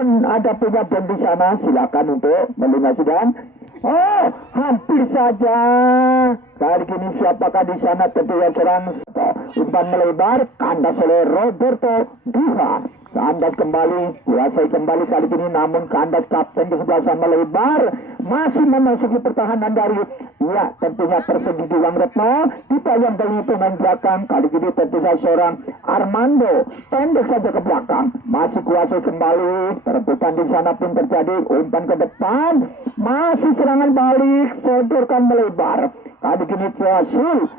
Ada punya bom di sana, silakan untuk melunasi dan oh, hampir saja. Kali ini siapakah di sana? Tentunya serang umpan melebar, kandas oleh Roberto Duha. Kandas kembali, kuasai kembali kali ini, namun kandas kapten di sebelah sana melebar, masih memasuki pertahanan dari ya tentunya persegi Gilang Retno. Kita yang dari pemain belakang kali ini tentunya seorang Armando, pendek saja ke belakang, masih kuasai kembali. Perebutan di sana pun terjadi, umpan ke depan, masih serangan balik, sodorkan melebar. Kali ini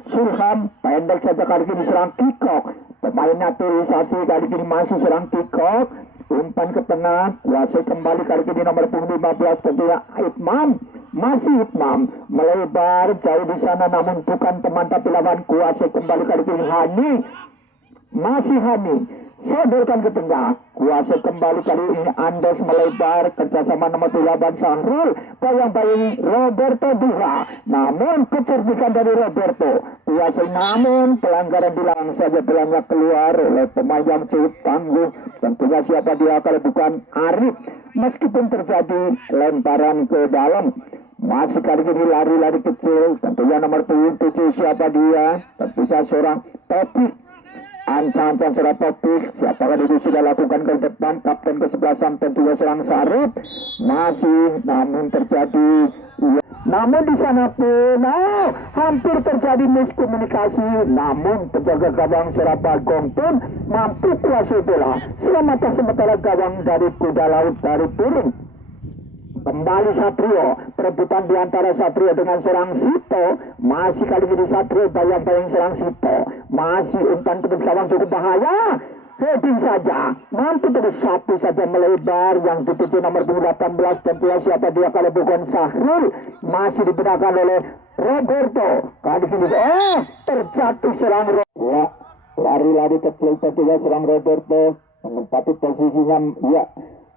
Sulham, pendek saja kali ini serang Kikok. Pemain naturalisasi kali ini masih serang Kikok, umpan ke tengah, kuasai kembali kali ini nomor 15 tentunya Itmam, masih Itmam melebar jauh di sana, namun bukan teman tapi lawan. Kuasai kembali kali ini Hani, masih Hani sodorkan ke tengah, kuasai kembali kali ini Andes melebar, kerjasama nomor 8 Sahrul, bayang-bayang Roberto Duha, namun kecerdikan dari Roberto kuasai, namun pelanggaran dilarang saja, pelanggar keluar oleh pemain yang cukup tangguh. Tentunya siapa dia kalau bukan Arif. Meskipun terjadi lemparan ke dalam, masih kali ini lari-lari kecil, tentunya nomor 7 siapa dia? Tentunya seorang Topik. Ancang-ancang surat Topik, siapakah itu sudah lakukan ke depan, kapten ke-11 tentunya serang Sarip, masih namun terjadi namun di sana pun hampir terjadi miskomunikasi, namun penjaga gawang Surabaya Gong pun mampu kuasai bola, selamatkan sementara gawang dari Kuda Laut dari turun. Kembali Satrio, perebutan di antara Satrio dengan serang Sito, masih kali ini Satrio bayang-bayang serang Sito, masih umpan ke gawang cukup bahaya. Heading saja, mampu terus satu saja melebar, yang dituju nomor 18 tentunya siapa dia kalau bukan Sahrul, masih dibenarkan oleh Roberto. Kali ini terjatuh serang ya, lari-lari kecil tentunya serang Roberto, menempati posisinya ya.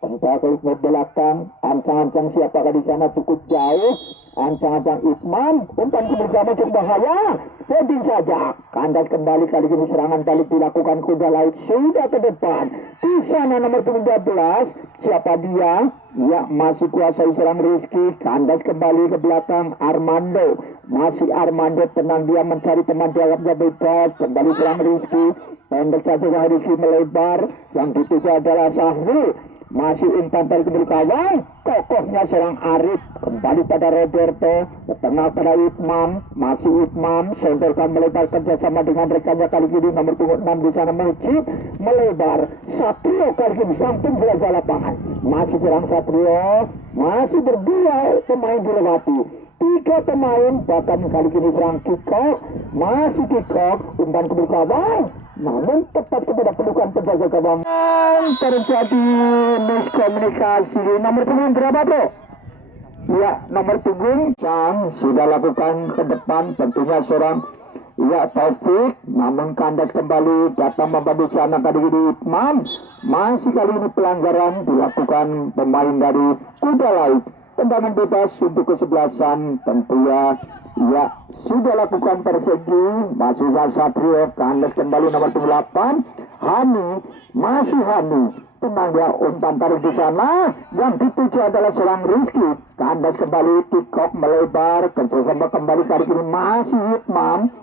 Kalau ke belakang, ancang-ancang siapakah di sana cukup jauh, ancang-ancang Itman, umpan ke bersama cukup bahaya, heading saja, kandas kembali kali ini serangan balik dilakukan Kuda Laut sudah ke depan, di sana nomor 12, siapa dia? Ya, masih kuasai serang Rizky, kandas kembali ke belakang Armando, masih Armando tenang dia mencari teman dianggapnya bebas, kembali serang Rizky, pendek saja Rizky melebar, yang dituju adalah Sahrul. Masih umpan dari kawan, kokohnya serang Arif, kembali pada Roberto, ke tengah pada Itmam, masih Itmam, sodorkan melebar kerjasama dengan rekannya kali ini nomor 6 di sana Mujib, melebar, Satrio kali ini samping jelajah lapangan, masih serang Satrio, masih berdua pemain dilewati, 3 pemain, bahkan kali ini serang Kikok, masih Kikok, umpan ke kawan, namun tepat kepada pelukan penjaga gawang. Terjadi miskomunikasi. Nomor punggung berapa bro? Ya, nomor punggung Cang sudah lakukan ke depan, tentunya seorang ya Taufik, namun kandas kembali datang membantu sana kali ini Itman, masih kali ini pelanggaran dilakukan pemain dari Kuda Laut. Tendangan bebas untuk kesebelasan tentunya ya sudah lakukan persegi, masih Satrio, kandas kembali nomor 8 Hani, masih Hani, tenang dia, umpan tarik di sana, yang dituju adalah serang Rizky, kandas kembali Kikok melebar, kerjasama kembali kali ini masih Hitman,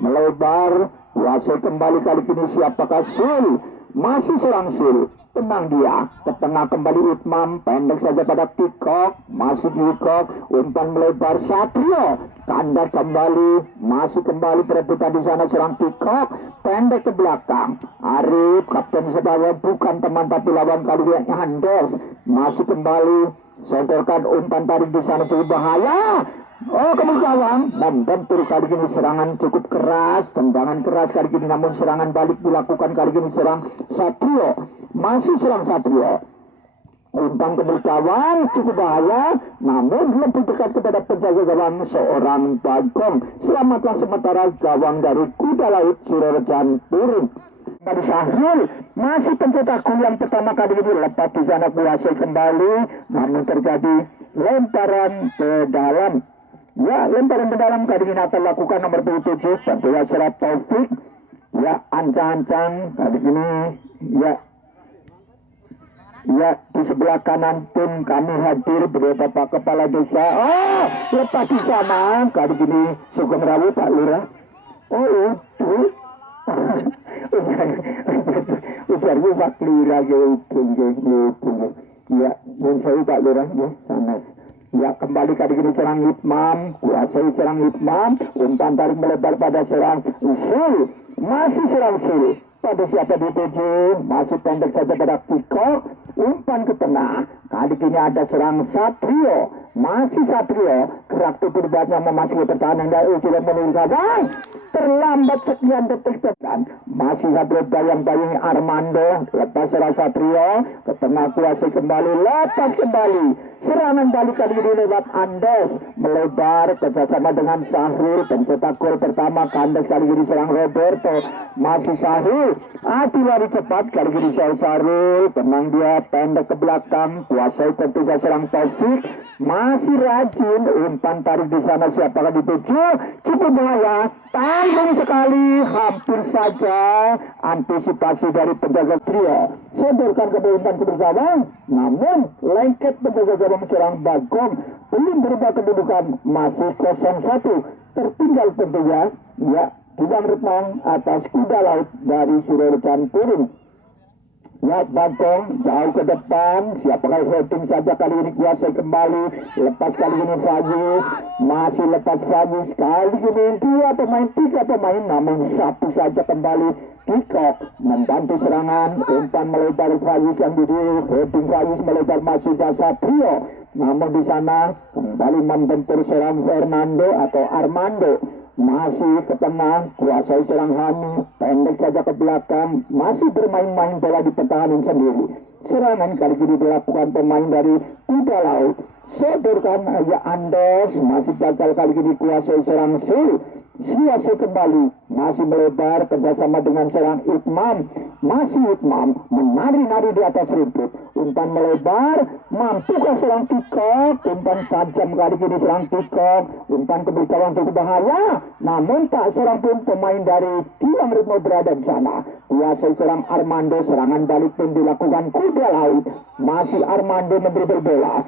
melebar, kuasai kembali kali ini siapakah Sul, masih serang Sul, tenang dia, ke tengah kembali Itmam, pendek saja pada Kikok, masih Kikok, umpan melebar Satrio, kandas kembali, masih kembali perebutan di sana serang Kikok, pendek ke belakang, Arif, kapten sebaya bukan teman tapi lawan kali ini Andes, masih kembali, sodorkan umpan tarik di sana cukup bahaya. Oh, kemudian membentur kali ini serangan cukup keras, tendangan keras kali ini, namun serangan balik dilakukan kali ini serang Satrio, masih serang Satrio, umpan kemudian cukup bahaya, namun lebih dekat kepada penjaga gawang seorang Bagong, selamatlah sementara gawang dari Kuda Laut Surorejan turun. Dari Sahrul, masih pencetak gol yang pertama kali ini, lepas di sana kuasai kembali, namun terjadi lemparan ke dalam. Ya, lemparan ke dalam kali ini akan lakukan nomor 7, tentunya Serat Taufik. Ya, ancang-ancang kali ini, ya Ya, di sebelah kanan pun kami hadir beliau Bapak Kepala Desa. Oh, lepas di sana kali gini Sugeng Rawu Pak Lurah. Oh itu ujar Pak Lurah itu ya, dan saya Pak Lurah ya sana. Ya, kembali kali ini serang Hitmam, kuasai serang Hitmam, umpan tarik melebar pada serang Sul, masih serang Sul. Pada siapa dituju, masih pendek saja pada Pikok, umpan ke tengah. Kali ini ada serang Satrio, masih Satrio, gerak tubuh debatnya memasuki pertahanan dari sudah meninggalkan. Terlambat sekian detik tekan. Masih Satrio bayang-bayang Armando, lepas serang Satrio, ke tengah kuasai kembali, lepas kembali. Serangan balik kali ini lewat Andes, melebar kerjasama dengan Sahrul, pencetak gol pertama Andes kali ini serang Roberto, masih Sahrul, lari cepat kali ini Sahrul, tenang dia pendek ke belakang, kuasai tentunya serang Taufik, masih rajin, umpan tarik di sana siapakah dituju, cukup bahaya, tanggung sekali, hampir saja antisipasi dari penjaga trio, sodorkan ke umpan ke gawang, namun lengket penjaga gawang serang Bagong belum berubah kedudukan, masih 0-1, tertinggal tentunya ya Bidang Retnang atas kuda laut dari Surerecan turun. Ya, Bagong jauh ke depan, siapakah heading saja kali ini kuasai kembali, lepas kali ini Fajis, masih lepas Fajis, kali ini 2 pemain 3 pemain, namun 1 saja kembali. Pikok membantu serangan, umpan melebar Fajis yang didiri, heading Fajis melebar masih ke Satrio, namun di sana kembali membentur serang Fernando atau Armando. Masih ke tengah, kuasai serang Hani, pendek saja ke belakang, masih bermain-main bola di pertahanan sendiri. Serangan kali ini dilakukan pemain dari kuda laut, sodorkan ya Andes, masih gagal kali ini kuasai serang Sul, kuasai kembali, masih melebar kerjasama dengan serang Itmam, masih Itmam menari-nari di atas rumput, umpan melebar, mampukah serang Pikok, umpan tajam kali ini serang Pikok, umpan ke belakang cukup bahaya, namun tak serang pun pemain dari Tiang Ritmo berada di sana. Kuasai serang Armando, serangan balik pun dilakukan kuda laut, masih Armando memberi berbola,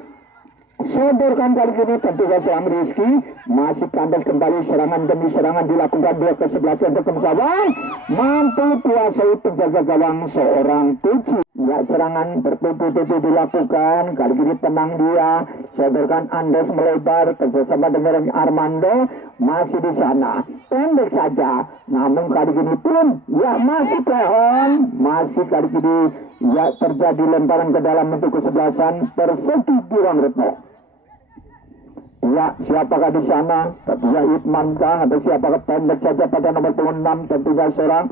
sodorkan kali ini tentunya serang Rizky, masih kandas kembali, serangan demi serangan dilakukan dia ke sebelah center ke gawang, mampu kuasai penjaga gawang seorang Puji. Ya, serangan bertubi-tubi dilakukan, kali ini tenang dia, sodorkan Andes melebar kerjasama dengan Armando, masih di sana, pendek saja, namun kali ini pun ya masih Klehon, masih kali ini ya terjadi lemparan ke dalam bentuk kesebelasan persegi Bidang Retno. Ya, siapakah di sana? Tentunya Itman kah atau siapakah pendek saja pada nomor 6, tentunya seorang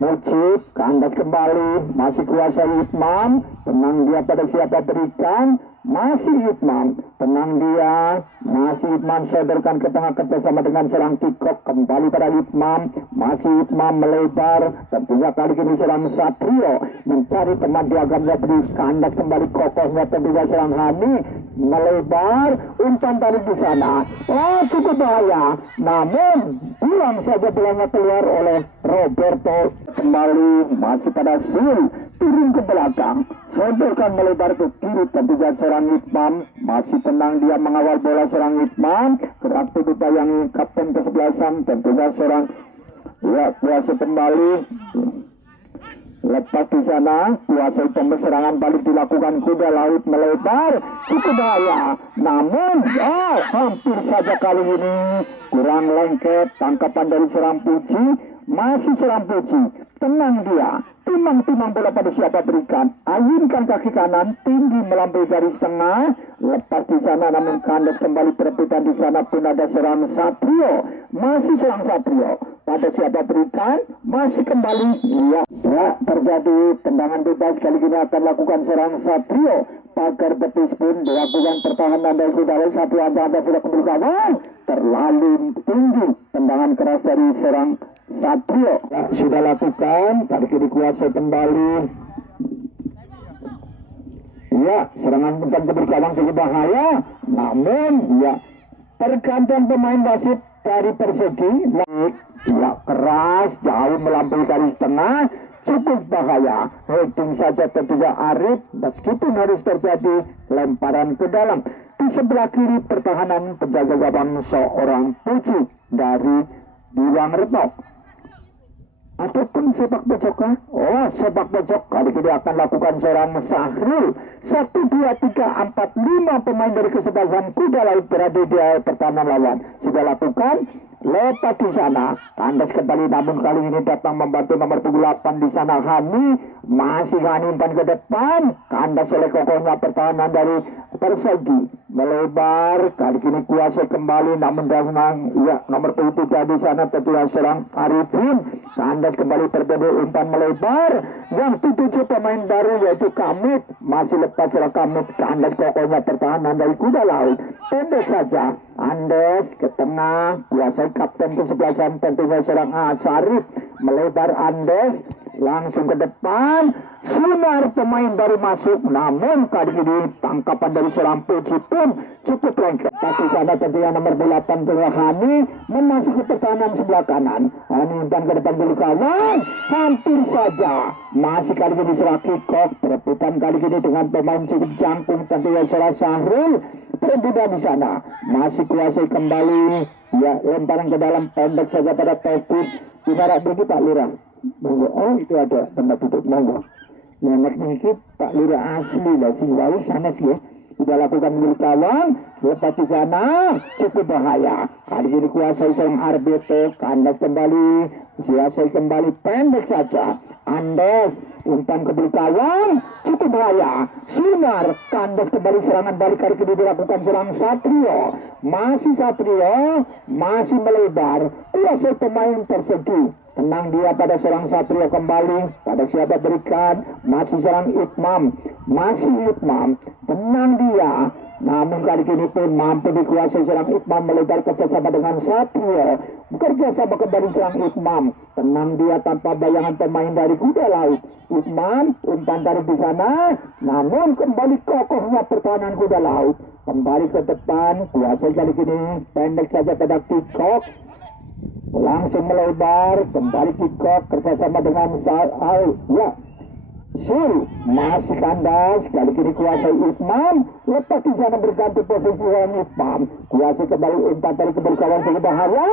Mujib, kandas kembali, masih kuasa Itman, tenang dia pada siapa berikan, masih Itman, tenang dia, masih Itman sodorkan ke tengah kerjasama dengan serang Pikok, kembali pada Itman, masih Itman melebar, tentunya kali ini serang Satrio, mencari teman dia akan beri, kandas kembali kokohnya tentunya serang Hani, melebar, umpan tarik di sana, oh cukup bahaya, namun buang saja bolanya keluar oleh Roberto, kembali masih pada Sul, turun ke belakang, sodorkan melebar ke kiri tentunya serang Itman, masih tenang dia mengawal bola serang Itman, gerak tubuh yang kapten kesebelasan tentunya serang ya kuasa kembali, lepas di sana kuasai pembeserangan balik dilakukan kuda laut melebar, cukup bahaya, namun hampir saja kali ini kurang lengket tangkapan dari serang Puji, masih serang Puji, tenang dia, timang-timang bola pada siapa berikan, ayunkan kaki kanan tinggi melampaui garis tengah, lepas di sana namun kandas kembali perebutan di sana pun ada serang Satrio, masih serang Satrio, pada siapa berikan, masih kembali ya terjadi tendangan bebas, kali ini akan lakukan serang Satrio, pagar betis pun dilakukan pertahanan dari kuda satu ada sudah kembali kawan, terlalu tinggi tendangan keras dari serang Satrio ya, sudah lakukan, kali ini kuasai kembali ya, serangan bukan ke bergawang cukup bahaya, namun ya tergantung pemain wasit dari Persegi ya keras, jauh melampaui garis tengah, cukup bahaya. Heading saja tentunya Arif, meskipun harus terjadi lemparan ke dalam. Di sebelah kiri pertahanan penjaga gawang seorang Puji dari Diwang Retno. Ataupun sepak pojok kah? Oh, sepak pojok kali ini akan lakukan seorang Sahrul. 1, 2, 3, 4, 5 pemain dari kesebelasan Kuda Laut berada di pertahanan lawan. Sudah lakukan, lepas di sana. Kandas kembali, namun kali ini datang membantu nomor 8 di sana Hani. Masih Hani umpan ke depan. Kandas oleh kokohnya pertahanan dari Persegi. Melebar, kali ini kuasa kembali, namun datang ya nomor 3 di sana tentunya seorang Arifin. Kandas kembali terjadi umpan melebar. Yang 7 pemain baru yaitu Kamit. Masih lepas seorang Kamit. Kandas kokohnya pertahanan dari Kuda Laut. Pendek saja. Andes ke tengah. Kuasai kapten kesebelasan tentunya seorang Asarif. Melebar Andes. Langsung ke depan. Sinar pemain baru masuk. Namun kali ini tangkapan dari seorang Puji pun cukup lengket. Tapi sana tentunya nomor 8 Hani memasuki ke pertahanan sebelah kanan. Hani dan ke depan dulu kawan. Hampir saja. Masih kali ini seorang Kikok. Perebutan kali ini dengan pemain cukup jangkung tentunya seorang Sahrul. Perebutan di sana. Masih kuasai kembali. Ya, lemparan ke dalam, pendek saja pada Taufik. Ibarat begitu Pak Lurah. Monggo. Oh, itu ada tempat duduk. Monggo. Nenek nikit Pak Lurah asli lah sih, lalu sanes ya. Sudah lakukan milik kawan, lepas di sana cukup bahaya. Kali ini kuasai seorang Arbeto, kandas kembali, kuasai kembali, pendek saja. Andes, umpan ke kawan, cukup bahaya. Sinar, kandas kembali, serangan balik kali ini dilakukan seorang Satrio. Masih Satrio, masih melebar, kuasai pemain Persegi. Tenang dia pada seorang Satrio kembali. Pada siapa berikan. Masih seorang Itmam. Masih Itmam. Tenang dia. Namun kali ini pun mampu dikuasai seorang Itmam. Melebar kerjasama dengan Satrio. Kerjasama kembali seorang Itmam. Tenang dia tanpa bayangan pemain dari Kuda Laut. Itmam umpan tarik di sana. Namun kembali kokohnya pertahanan Kuda Laut. Kembali ke depan. Kuasai kali ini. Pendek saja pada Kikok. Langsung melebar, kembali Kikok kerjasama dengan ya Sul, masih kandas, kali ini kuasai Itmam, lepas di sana berganti posisi dengan Itmam, kuasai kembali umpan dari keberkawan sudah bahaya,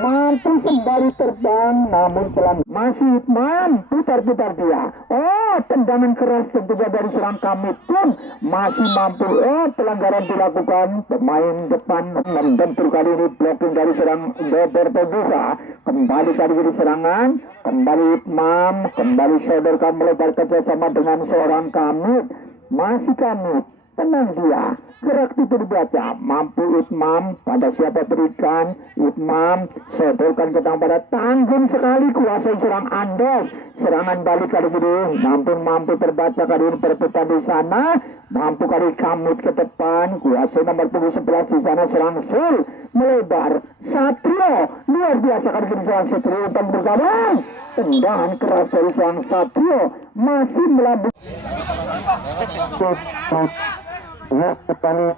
mampu sembari terbang, namun pelan, masih Itmam, putar-putar dia, oh tendangan keras tentunya dari seorang Kamit pun, masih mampu, pelanggaran dilakukan, pemain depan membentur kali ini, blocking dari seorang Roberto Duha, kembali kali ini serangan, kembali Itmam, kembali sodorkan melebar kerjasama dengan seorang Kamit, masih Kamit, tenang dia, gerak itu dibaca, mampu Itmam, pada siapa berikan, Itmam, sodorkan ke tangan pada tanggung sekali, kuasai serang Andes, serangan balik kali ini, mampu terbaca kali ini perputaran di sana, mampu kali Kamit ke depan, kuasai nomor 11 di sana serang Sul, melebar, Satrio, luar biasa kali ini serang Satrio, umpan bergabung, tendangan keras dari serang Satrio, masih melambung. Ya, petani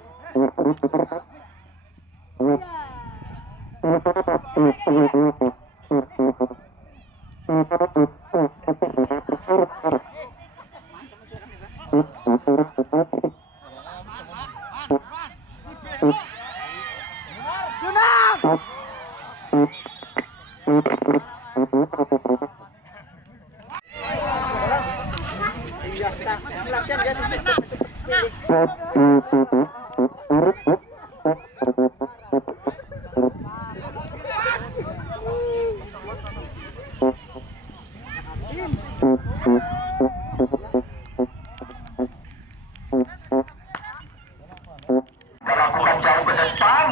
melakukan jauh ke depan,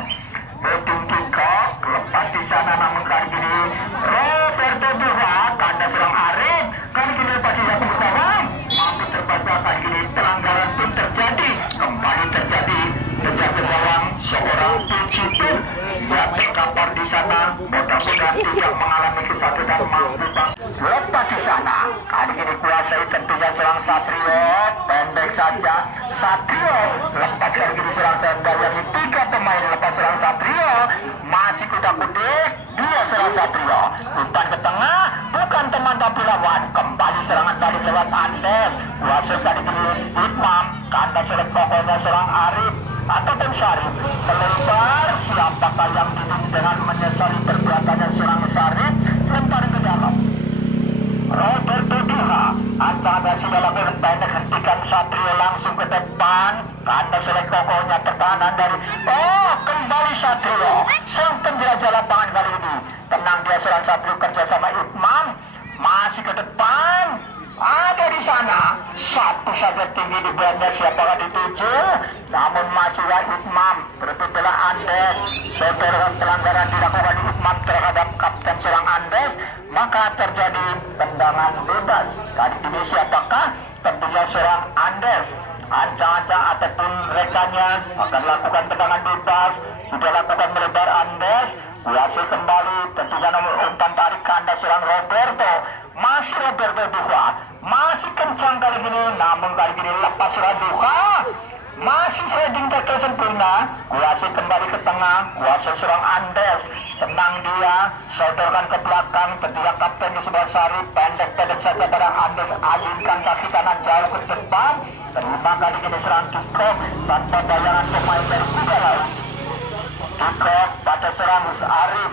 heading Kikok, lepas di sana namun kali ini Roberto Duha, kandas serang Arif, kali ini lepas di satu kawan, mampu terbaca kali ini pelanggaran pun terjadi, kembali terjadi penjaga gawang seorang Puji pun yang terkapar di sana, mudah-mudahan tidak mengalami kesakitan mampu bang. Lepas di sana, kali ini kuasai tentunya serang Satrio, pendek saja, Satrio lepas kali ini serang yang 3 pemain lepas serang Satrio, masih kuda-kudik, 2 serang Satrio, umpan ke tengah, bukan teman tapi lawan, kembali serangan balik lewat Andes. Kuasa dari Itmam, kandas oleh kokohnya seorang Arif ataupun Syarif. Melebar, siapakah yang dituju dengan menyesali perbuatannya seorang Syarif, lempar ke dalam. Roberto Duha, acara sudah lakukan pendek, hentikan Satrio langsung ke depan, kandas oleh kokohnya tekanan dari kembali Satrio, sang penjelajah lapangan kali ini. Tenang dia seorang Satrio kerja sama Itmam, masih ke depan, ada di sana satu saja tinggi di bandnya, siapakah dituju, namun masihlah Itmam berbeda Andes. Saudara, pelanggaran dilakukan Itmam terhadap kapten seorang Andes, maka terjadi tendangan bebas. Kali ini siapakah? Tentunya seorang Andes. Ancang-ancang ataupun rekannya akan lakukan tendangan bebas. Sudah lakukan melebar Andes, berhasil kembali, tentunya nomor umpan tarik kandas seorang Roberto. Masih Roberto Duha, masih kencang kali ini, namun kali ini lepas seorang Duha. Masih heading tackle sempurna, kuasa kembali ke tengah, kuasa serang Andes, tenang dia, sodorkan ke belakang, ketika kapten di sebelah Sari, pendek-pendek saja pada Andes, ayunkan kaki kanan jauh ke depan, terima kali ini serang Kikok, tanpa bayangan pemain dari Kuda Laut. Kikok pada serang Arif,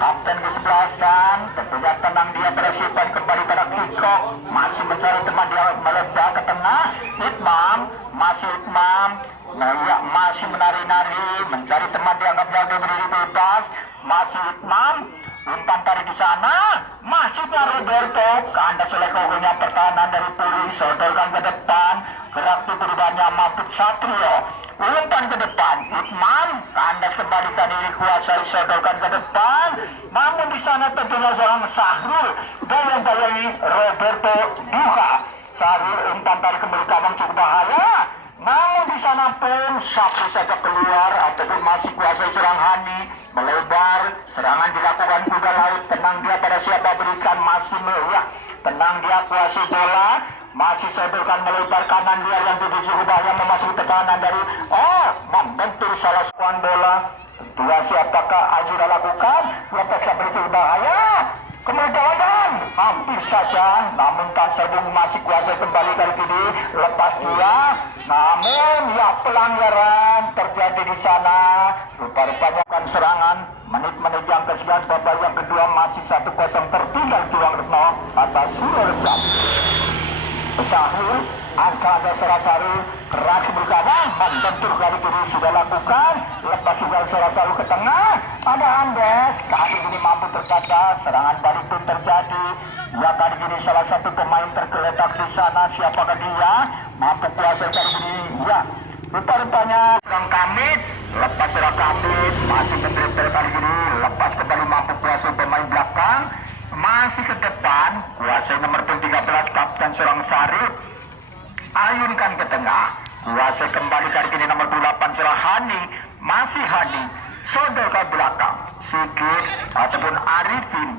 kapten di sebelah San, tentunya tenang dia bersimpan kembali pada Kikok, masih mencari teman dia melebar ke tengah, Itmam, masih Itmam, masih menari-nari, mencari teman dianggapnya berdiri bebas, masih Itmam, umpan tarik di sana, masihnya Roberto, kandas oleh kokohnya pertahanan dari Puri, sodorkan ke depan, gerak perubahannya Mamput Satrio, umpan ke depan, Itmam, kandas kembali tadi dikuasai, sodorkan ke depan, namun di sana tentunya seorang Sahrul, bayang-bayangi Roberto Duha. Sahrul umpan tarik kembali kawan cukup bahaya, namun di sana pun satu saja keluar ataupun masih kuasai serang Hani, melebar, serangan dilakukan Kuda Laut, tenang dia pada siapa berikan, masih melihat, tenang dia kuasai bola, masih sodorkan melebar kanan dia yang dituju bahaya, memasuki tekanan dari membentur salah sekuan bola. Dua siapakah Azura lakukan, lepaskan berikut bahaya, kemudian hampir saja, namun tak sebelum masih kuasai kembali kali ini, lepas dia, namun ya pelanggaran terjadi di sana. Rupa-rupanya kan serangan menit-menit yang ke-9 babak yang kedua masih 1-0 tertinggal Tuang Retno atas Surabaya. Sahrul, angka Serasaru keras berkawan, membentur kali ini sudah lakukan, lepas juga Serasaru ke tengah, ada Andes, kali ini mampu terkata, serangan balik pun terjadi. Ya kali ini salah satu pemain tergeletak di sana, siapakah dia, mampu kuasai kali ini, ya. Rupa-rupanya serang Kamit, lepas serang Kamit, masih mendribble kali ini, lepas kembali mampu kuasai pemain belakang, masih ke depan, kuasai nomor 13 kapten serang Sari, ayunkan ke tengah, kuasai kembali kali ini nomor 8 serang Hani, masih Hani, sodor ke belakang, Sigit ataupun Arifin,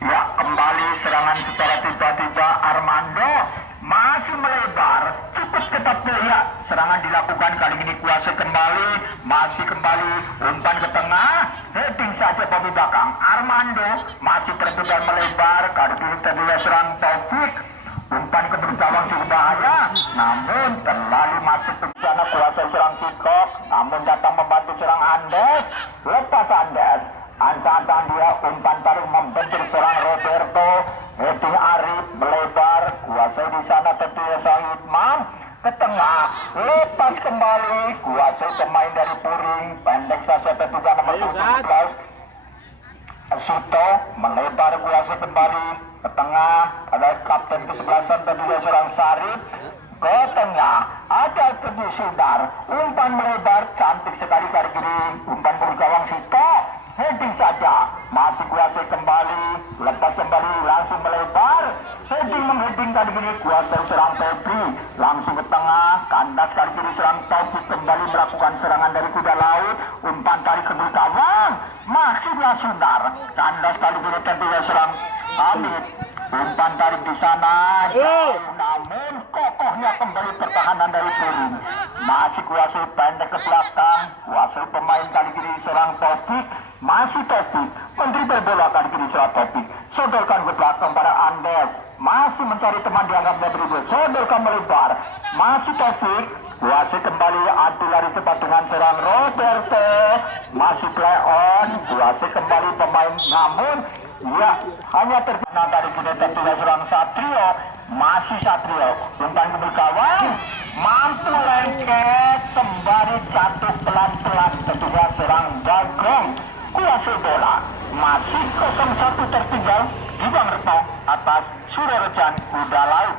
ya kembali serangan secara tiba-tiba Armando, masih melebar, cukup ketat ya, serangan dilakukan kali ini kuasai kembali, masih kembali, umpan ke tengah, heading saja bagi belakang, Armando, masih terbuka melebar, kali ini terbuka serang Taufik, umpan ke bergawang cukup bahaya, namun terlalu masuk ke sana kuasai serang Kikok, namun datang membantu serang Andes, lepas Andes, ancang-ancang dia umpan tarik membentur serang Roberto, heading Arif melebar, kuasai di sana tentunya serang Itmam, ke tengah, lepas kembali, kuasai pemain dari Puring, pendek saja tentunya nomor 17, Suto melebar kuasai kembali ke tengah, ada kapten kesebelasan tentunya serang Sarip, ke tengah, ada Teguh Sundar, umpan melebar, cantik sekali kali ini, umpan bergawang Suto, heading saja, masih kuasai kembali, lepas kembali, langsung melebar, heading mengheading kali ini, kuasai serang Febri, langsung ke tengah, kandas kali ini serang Taufik, kembali melakukan serangan dari Kuda Laut, umpan tarik ke gawang, masihlah Sundar, kandas kali ini tentunya serang Hamid, umpan tarik di sana, namun kokohnya kembali pertahanan dari Puring. masih kuasai pendek ke belakang, kuasai pemain kali kiri seorang Taufik, masih Taufik, mendribel bola kali kiri seorang Taufik, sodorkan ke belakang pada Andes, masih mencari teman dianggapnya dribble, sodorkan melebar, masih Taufik, kuasai kembali adu lari cepat dengan seorang Roberto, masih play on, kuasai kembali pemain namun ya hanya terkena dari kiri tertulis seorang Satrio, masih Satrio, umpan ke kawan, mampu lengket sembari jatuh pelan-pelan tentunya serang Bagong, kuasai bola, masih 0-1 tertinggal di Bang Retno atas Surorejan Kuda Laut.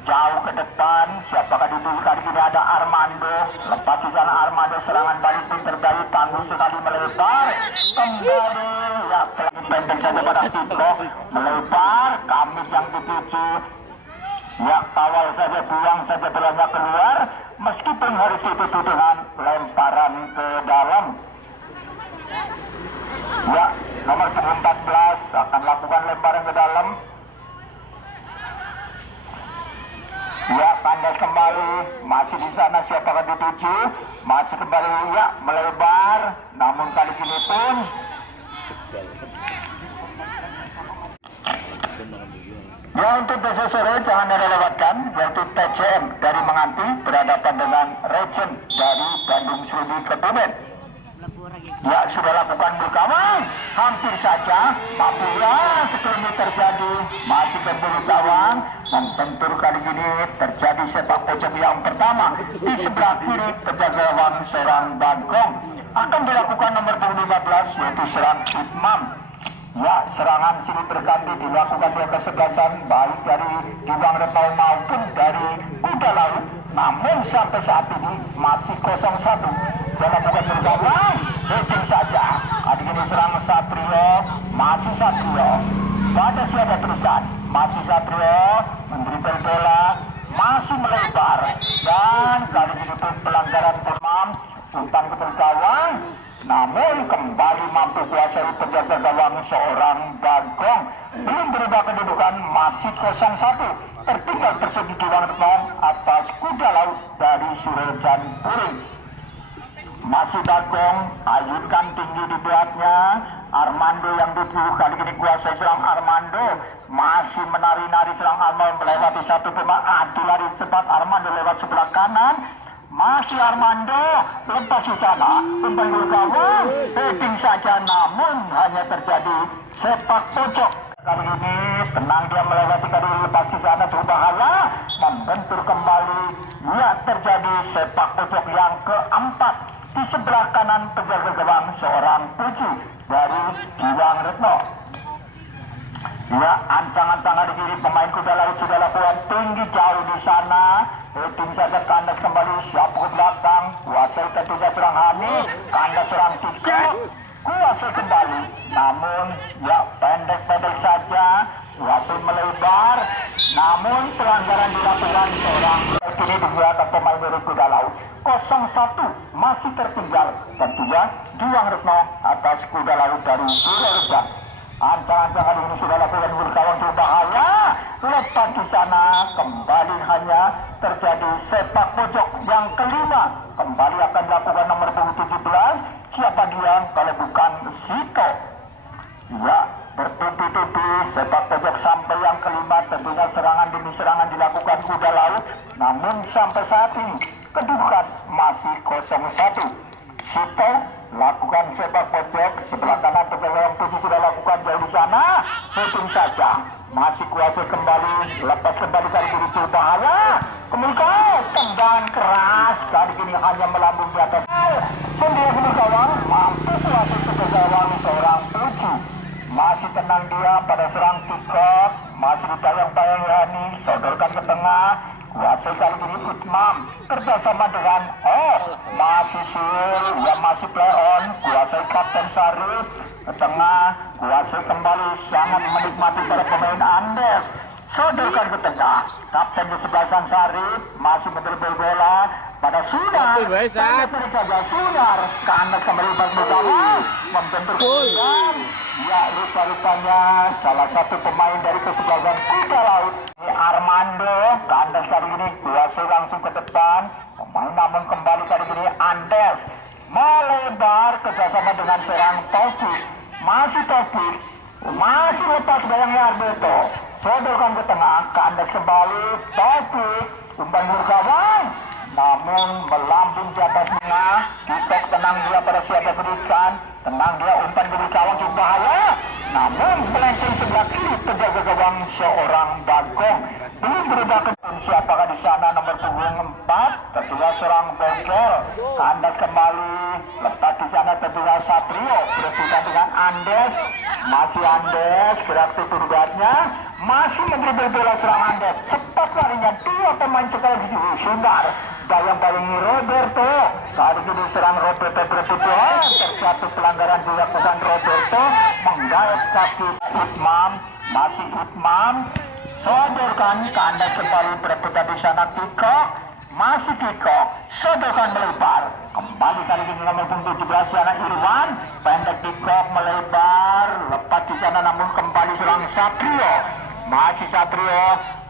Jauh ke depan, siapakah dituju kali ini ada Armando, lepas di sana Armando, serangan balik pinter dari tangguh sekali melebar, kembali ya pendek saja pada Tito, melebar, Kamis yang dituju, ya kawal saja, buang saja bolanya keluar, meskipun harus dituju dengan lemparan ke dalam. Ya, nomor 14 akan lakukan lemparan ke dalam. Ya, kandas kembali, masih di sana siapakah dituju, masih kembali ya melebar, namun kali ini pun ya untuk besok sore jangan dilewatkan, yaitu TCM dari Menganti berhadapan dengan Regent dari Bandung Serudi Kebumen. Ya sudah lakukan berkawan, hampir saja apabila sebelum ini terjadi masih berburu gawang dan bentur kali ini terjadi sepak pojok yang pertama di sebelah kiri penjaga gawang seorang Bagong akan dilakukan nomor 15 yaitu serang Itmam. Ya serangan silih berganti dilakukan di kesebelasan baik dari Bang Retno maupun dari Kuda Laut, namun sampai saat ini masih 0-1. Dilakukan bergawang, heading saja. Kali ini serang Satrio, masih Satrio. Pada siapa teruskan, masih Satrio mendribel bola, masih melebar dan kali ini pun pelanggaran Imam, umpan ke gawang. Namun kembali mampu kuasai penjaga gawang seorang Bagong. Belum berubah kedudukan, masih 0-1. Tertinggal persegi di Bang Retno atas Kuda Laut dari Surorejan Puring. Masih Bagong, ayunkan tinggi di beratnya. Armando yang dituju kali ini kuasai serang Armando. Masih menari-nari serang Armando melewati satu pemain. Adu lari cepat Armando lewat sebelah kanan. Masih Armando, lepas di sana, umpan bergawang, heading saja namun hanya terjadi sepak pojok. Kali ini tenang dia melewati kali lepas di sana berbahaya, membentur kembali, ya terjadi sepak pojok yang keempat di sebelah kanan penjaga gawang seorang Puji dari Bang Retno. Ya, ancang-ancang di kiri pemain Kuda Laut sudah lakukan tinggi jauh di sana. Heading saja kandas kembali, siap ke belakang, kuasai tentunya serang Hani, kandas serang Tiko, kuasai kembali. Namun, ya pendek-pendek saja, kuasai melebar. Namun pelanggaran dilakukan seorang kini dibuat pemain dari Kuda Laut. 0-1 masih tertinggal tentunya Bang Retno atas Kuda Laut dari Surorejan. Ancang-ancang kali ini sudah lakukan berkawan berbahaya, lepas di sana kembali hanya terjadi sepak pojok yang kelima. Kembali akan dilakukan nomor 17, siapa dia kalau bukan Sito. Ya, bertubi-tubi sepak pojok sampai yang kelima, tentunya serangan demi serangan dilakukan Kuda Laut. Namun sampai saat ini kedudukan masih 0-1. Sito lakukan sepak pojok sebelah kanan, penjaga yang tujuh sudah lakukan jauh di sana, heading saja masih kuasai kembali, lepas kembali kali ini berbahaya, kemudian tendangan keras kali ini hanya melambung di atas sendiri gawang, mampu kuasai ke gawang seorang Puji. Masih tenang dia pada serang Tikot, masih ditayang-tayang Yani, sodorkan ke tengah, kuasai kali ini Utmam kerjasama dengan masih Sul, yang masih play on, kuasai Kapten Sarif ke tengah, kuasai kembali, sangat menikmati para pemain Andes, sodorkan ke tengah, Kapten di sebelah Sang Sarif masih mendribel bola pada Sunar, saja Sunar ke Andes kembali bergawang, membentur kemudian. Ya, rupa-rupanya salah satu pemain dari kesebelasan Kuda Laut Armando, kandas kali ini kuasai langsung ke depan, namun kembali kali ini Andes melebar kerjasama dengan serang Taufik. Masih Taufik, masih lepas bayangnya Alberto, sodorkan ke tengah, ke Andes kembali Taufik, umpan bergawang, namun melambung di atas tengah. Kitok tenang dia pada siapa berikan, tenang dia umpan bergawang cukup bahaya, namun melenceng sebelah kiri terjaga gawang seorang Bagong. Belum berubah ke siapakah di sana nomor punggung 4, tentunya seorang Bengkel. Kandas kembali, lepas di sana tentunya Satrio berebutan dengan Andes. Masih Andes, gerak tuturbatnya, masih mendribel bola serang Andes. Cepat larinya dua pemain sekali di Sundar. Bayang-bayangi Roberto, kali ini serang Roberto berebutan, terjatuh pelanggaran dilakukan Roberto, menggait kaki Itmam, masih Itmam. Sodorkan ke Andes kembali berebutan di sana Kikok, masih Kikok, sodorkan melebar, kembali kali ini nomor 17 sana Irwan, pendek Kikok melebar, lepas di sana namun kembali serang Satrio, masih Satrio,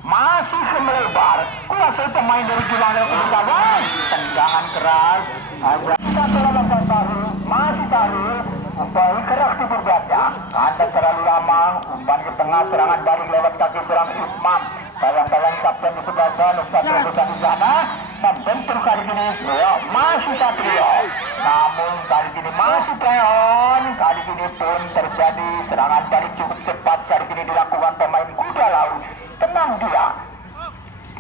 masih ke melebar, kuasai pemain dari Gilang dari Kawan, tendangan keras, ada satu lawan Sarul, masih Sarul. Baik keras diperbaca, Andes terlalu lama, umpan ke tengah, serangan balik lewat kaki serang Ismam. Bayang-bayang kapten di sebelah sana, Ustaz Robutan di sana, membentur kali ini, masih Satrio. Namun kali ini masih Leon, kali ini pun terjadi serangan balik cukup cepat, kali ini dilakukan pemain kuda laut. Tenang dia.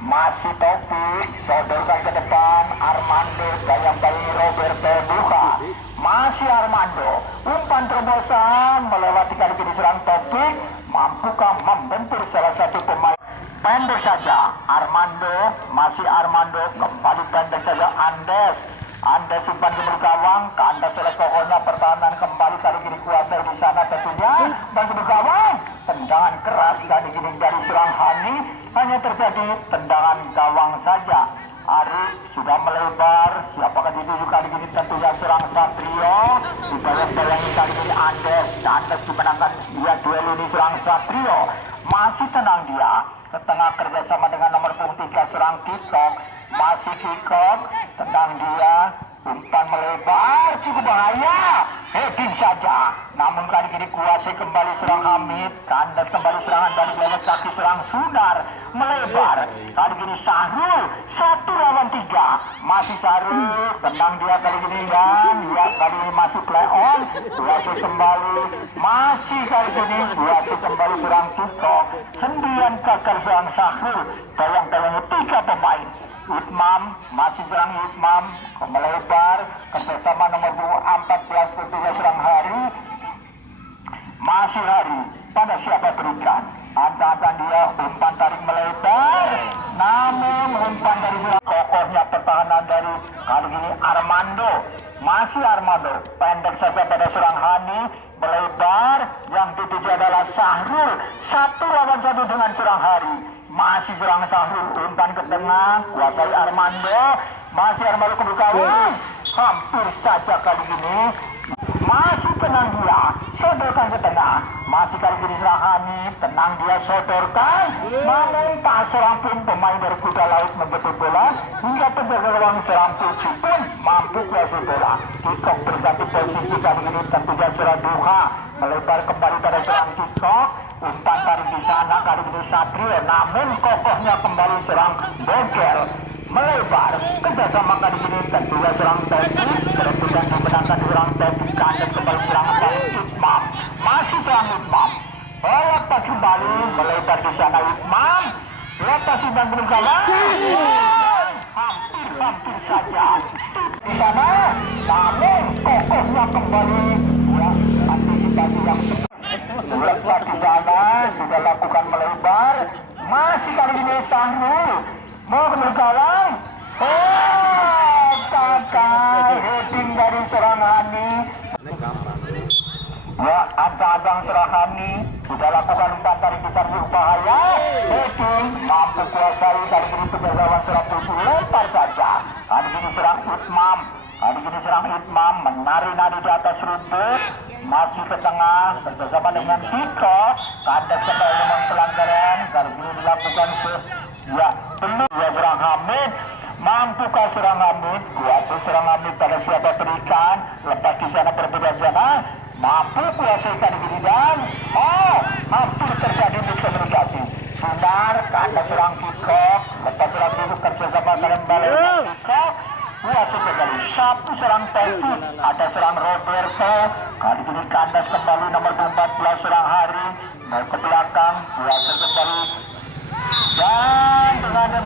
Masih Taufik, sodorkan ke depan, Armando, bayang-bayang Roberto buka. Masih Armando, umpan terobosan melewati kali ini serang Taufik, mampukah membentur salah satu pemain? Pendek saja, Armando, masih Armando, kembali pendek saja Andes. Andes umpan ke gawang, ke Andes oleh pokoknya pertahanan kembali kali ini kuasai di sana tentunya, dan ke gawang, tendangan keras kali ini dari serang Hani, hanya terjadi tendangan gawang saja. Ari sudah melebar, siapakah dituju kali ini tentunya serang Satrio, dibayang-bayangi kali ini Andes, Andes dimenangkan dia duel ini serang Satrio, masih tenang dia, setengah kerjasama dengan nomor 3 serang Kikok, masih Kikok, tenang dia, umpan melebar, cukup bahaya, heading saja, namun kali ini kuasai kembali serang Hamid, Kandas kembali serangan balik lewat kaki serang Sundar, melebar, kali ini Sahrul, 1 lawan 3, masih Sahrul, tenang dia kali ini dan dia kali ini masih play on, kuasai kembali, masih kali ini kuasai kembali serang Kikok, sendirian gagal serang Sahrul, bayang-bayang 3 pemain. Itmam, masih serang Itmam, melebar, kerjasama nomor 14 tentunya serang Hari, masih Hari, pada siapa berikan, ancang-ancang dia, umpan tarik melebar, namun umpan dari serang kokohnya pertahanan dari kali ini Armando, masih Armando, pendek saja pada serang Hani, melebar, yang dituju adalah Sahrul, 1 lawan 1 dengan serang Hari. Masih serang Sahrul, umpan ke tengah, kuasai Armando, masih Armando ke gawang, hampir saja kali ini, masih tenang dia, sodorkan ke tengah, masih kali ini serang Hani, tenang dia sodorkan, namun tak seorang pun pemain dari kuda laut menjemput bola, hingga penjaga gawang serang Puji pun mampu kuasai bola. Kikok berganti posisi kali ini tentunya serang Duha, melebar kembali pada serang Kikok, umpan tarik di sana kali ini Satrio, namun kokohnya kembali serang Bengkel, melebar, kerjasama kali ini tentunya serang Taufik, kerebutan dimenangkan serang Taufik, Kandas kembali serangan dari Itmam, masih serang Itmam, lepas kembali, melebar di sana Itmam, lepas umpan belum kalah, hampir saja di sana, namun kokohnya kembali, ya, antisipasi yang lepas di sana, sudah lakukan melebar, masih kali ini Sahrul, mau ke gawang, gagal, heading dari serang Hani, ya, ancang-ancang serang Hani, sudah lakukan umpan tarik besar berbahaya, heading, mampu kuasai kali ini penjagaan serang Puji, lempar saja, kali ini serang Itmam, kali ini serang Itmam, menari-nari di atas rumput, masih ke tengah, kerjasama dengan Kikok, Kandas kembali dengan pelanggaran, kali ini dilakukan ya, belum ya serang Hamid, Mampukah serang Hamid? Kuasa serang Hamid pada siapa berikan? Lepas di sana berbeda sana. Mampu kuasai Giridan. Oh, hampir terjadi miskomunikasi. Sundar, kanda serang Kikok. Lepas serang dulu kerjasama kalian balik Kikok. Kuasai kembali. Sapu serang Teti. Ada serang Roberto. Kali ini kandas kembali nomor 14 serang Hari. Mau ke belakang.